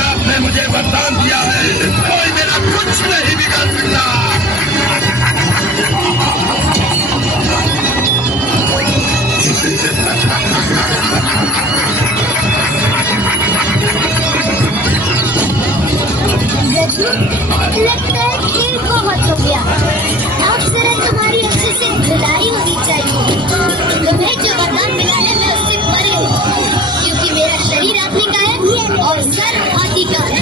आपने मुझे वरदान दिया है, कोई मेरा कुछ नहीं बिगाड़ सकता। लगता है खेल बहुत हो गया। अब जरा तुम्हारी अच्छे से धुलाई होनी चाहिए। तुम्हें जो वरदान मिला है मैं उससे परे हूँ, क्योंकि मेरा शरीर आदमी का है और सर हाथी का है।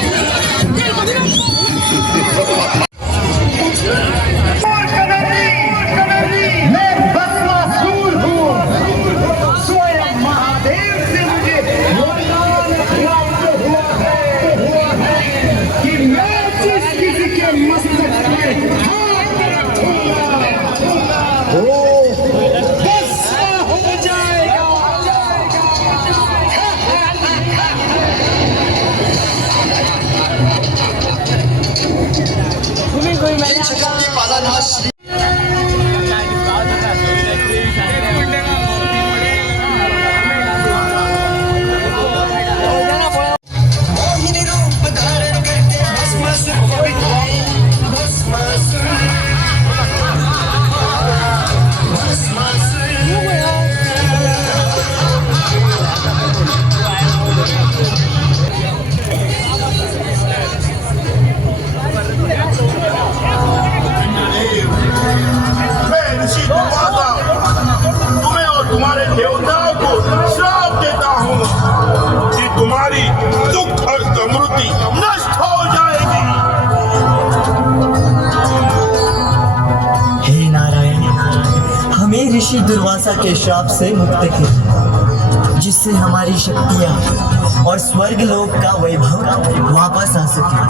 मैं भस्मासुर हूँ। स्वयं महादेव से मुझे वरदान प्राप्त हुआ है कि मैं जिस किसी के मस्तक में हाथ रखूंगा वो भस्म हो जाएगा। मैं ऋषि दुर्वासा तुम्हें और तुम्हारे देवताओं को श्राप देता हूँ कि तुम्हारी दुख और समृद्धि नष्ट हो जाएगी। हे नारायण, हमें ऋषि दुर्वासा के श्राप से मुक्त कीजिए, जिससे हमारी शक्तियाँ और स्वर्ग लोक का वैभव वापस आ सके।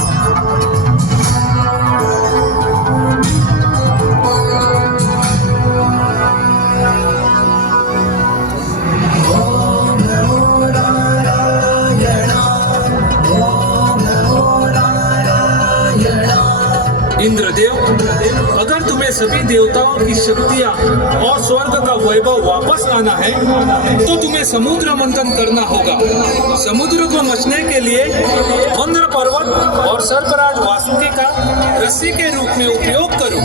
इंद्रदेव, अगर तुम्हें सभी देवताओं की शक्तियाँ और स्वर्ग का वैभव वापस लाना है तो तुम्हें समुद्र मंथन करना होगा। समुद्र को मचने के लिए मंद्र पर्वत और सर्पराज वासुकी का रस्सी के रूप में उपयोग करो।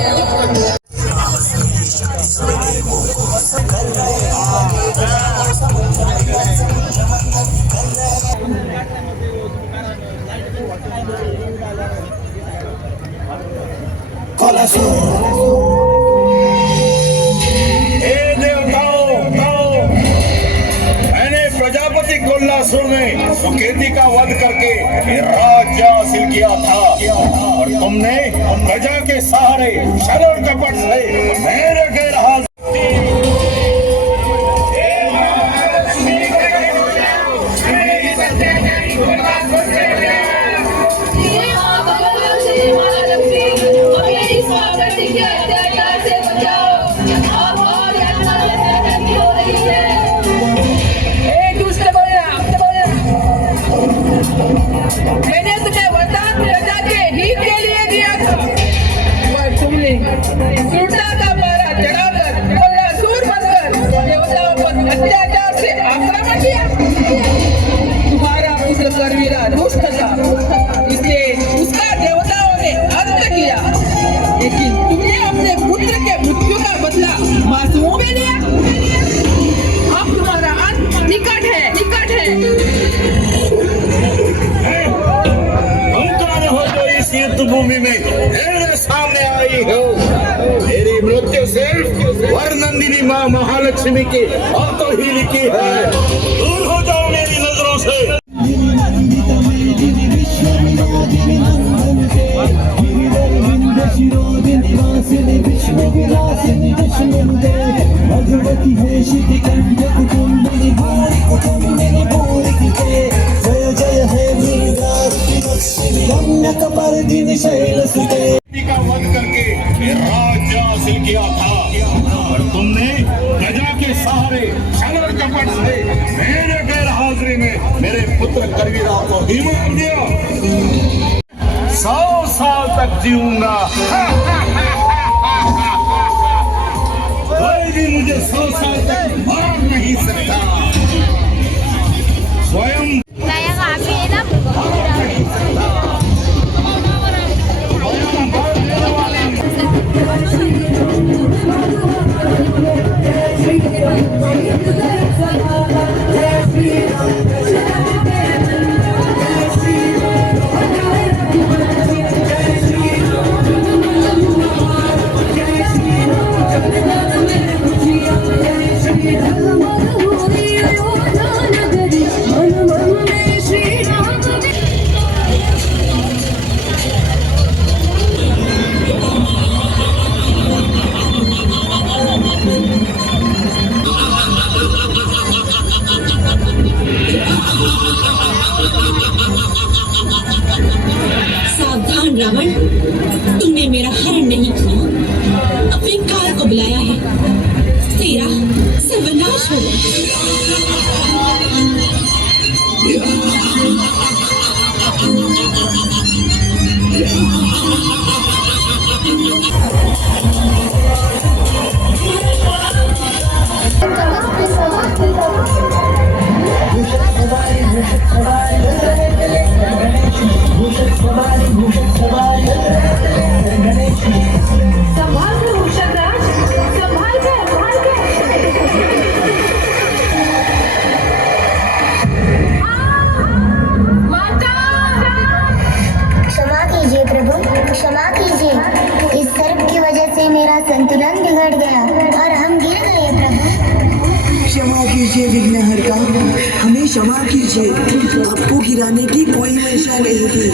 हे देवताओं, मैंने प्रजापति कोल्लासुर ने सुकेती का वध करके राज्य हासिल किया था और तुमने प्रजा के सहारे शरण कपट से मेरे गैर हाजिर मैंने तुम्हें वरदान प्रजा के हित के लिए दिया था, पर तुमने क्रूरता का मारा चढ़ाकर कोल्लासुर बनकर देवताओं पर अत्याचार से आक्रमण किया। तुम्हारा पुत्र करवीरा दुष्ट था, इसलिए उसका देवताओं ने अंत किया, लेकिन तुमने अपने पुत्र के मृत्यु का बदला मासूमों में लिया। अब तुम्हारा अंत निकट है। युद्ध भूमि में मेरे सामने आई हो। मेरी मृत्यु सिर्फ वरनंदिनी माँ महालक्ष्मी की हाथों ही लिखी है। दूर हो जाओ मेरी नजरों से। का वध करके राज्य हासिल किया था और तुमने प्रजा के सहारे छल कपट से मेरे गैर हाजिरी में मेरे पुत्र करवीरा को ही मार दिया। 100 साल तक जीऊंगा। कोई भी मुझे 100 साल तक मार नहीं सकता। स्वयं Kaya kami na. सावधान रावण, तुमने मेरा हरण नहीं किया, अपने काल को बुलाया है। तेरा सर्वनाश होगा। संभाल के मूषकराज, संभाल के, संभाल के। क्षमा कीजिए प्रभु, क्षमा कीजिए। इस सर्प की वजह से मेरा संतुलन बिगड़ गया और हम गिर गए प्रभु। क्षमा कीजिए विघ्नहर्ता, हमें क्षमा कीजिए। आपको गिराने की कोई मंशा नहीं थी।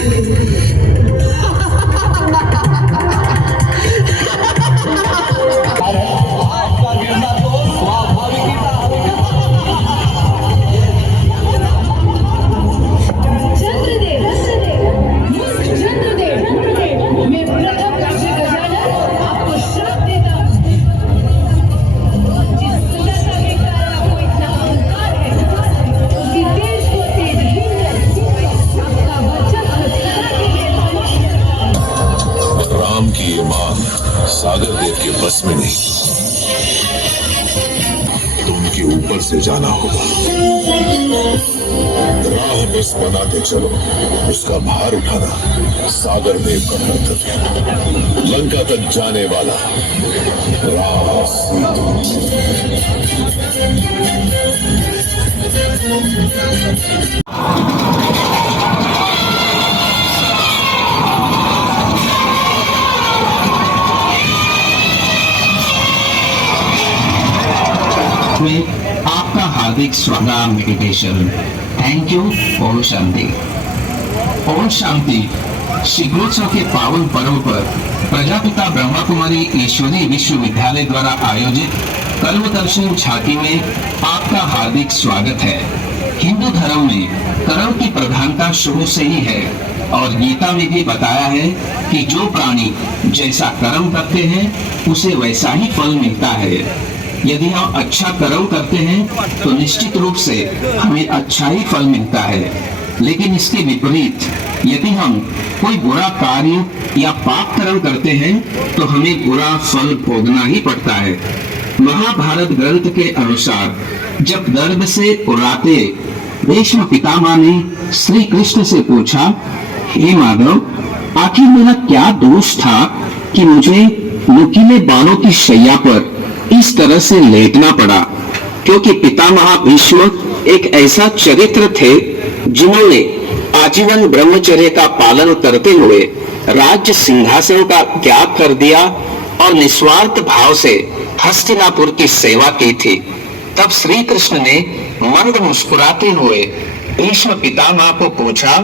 चंद्रदेव, चंद्रदेव, मैं प्रथम ऋषि गजानन आपको श्राप देता हूँ। जिस सुंदरता के कारण आपको इतना अहंकार है, उसी तेज को तेज भूलकर आपका वर्चस्व सदा के लिए राम की ये मान सागर देव के बस में नहीं, तो उनके ऊपर से जाना होगा। राह बस बना के चलो, उसका भार उठाना सागर देव का कर्तव्य। लंका तक जाने वाला राम सीता। में आपका हार्दिक स्वागत मेडिटेशन। Thank you. ओम शांति। ओम शांति। शिग्रोत्सव के पावन पर्व पर प्रजापिता ब्रह्मा कुमारी ईश्वरी विश्वविद्यालय द्वारा आयोजित कर्मदर्शन झांकी में आपका हार्दिक स्वागत है। हिंदू धर्म में कर्म की प्रधानता शुरू से ही है और गीता में भी बताया है कि जो प्राणी जैसा कर्म करते हैं उसे वैसा ही फल मिलता है। यदि हम अच्छा कर्म करते हैं तो निश्चित रूप से हमें अच्छा ही फल मिलता है, लेकिन इसके विपरीत यदि हम कोई बुरा कार्य या पाप कर्म करते हैं तो हमें बुरा फल भोगना ही पड़ता है। महाभारत ग्रंथ के अनुसार जब दर्द से उड़ाते भीष्म पितामह ने श्री कृष्ण से पूछा, हे माधव, आखिर मेरा क्या दोष था कि मुझे नुकीले बाणों की शैया पर इस तरह से लेटना पड़ा? क्योंकि पितामह भीष्म एक ऐसा चरित्र थे जिन्होंने आजीवन ब्रह्मचर्य का पालन करते हुए राज्य सिंहासन का त्याग कर दिया और निस्वार्थ भाव से हस्तिनापुर की सेवा की थी। तब श्री कृष्ण ने मंद मुस्कुराते हुए भीष्म पितामह को पूछा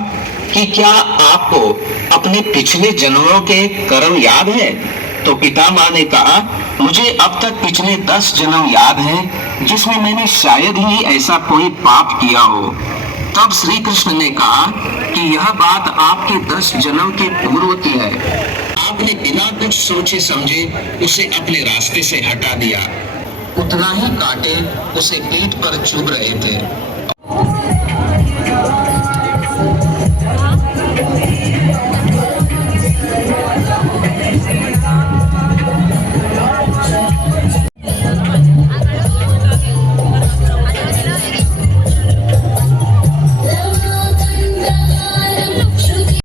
कि क्या आपको अपने पिछले जन्मों के कर्म याद है? तो पितामह ने कहा, मुझे अब तक पिछले 10 जन्म याद हैं जिसमें मैंने शायद ही ऐसा कोई पाप किया हो। तब श्री कृष्ण ने कहा कि यह बात आपके 10 जन्म के पूर्व की है। आपने बिना कुछ सोचे समझे उसे अपने रास्ते से हटा दिया। उतना ही कांटे उसे पीठ पर चुभ रहे थे।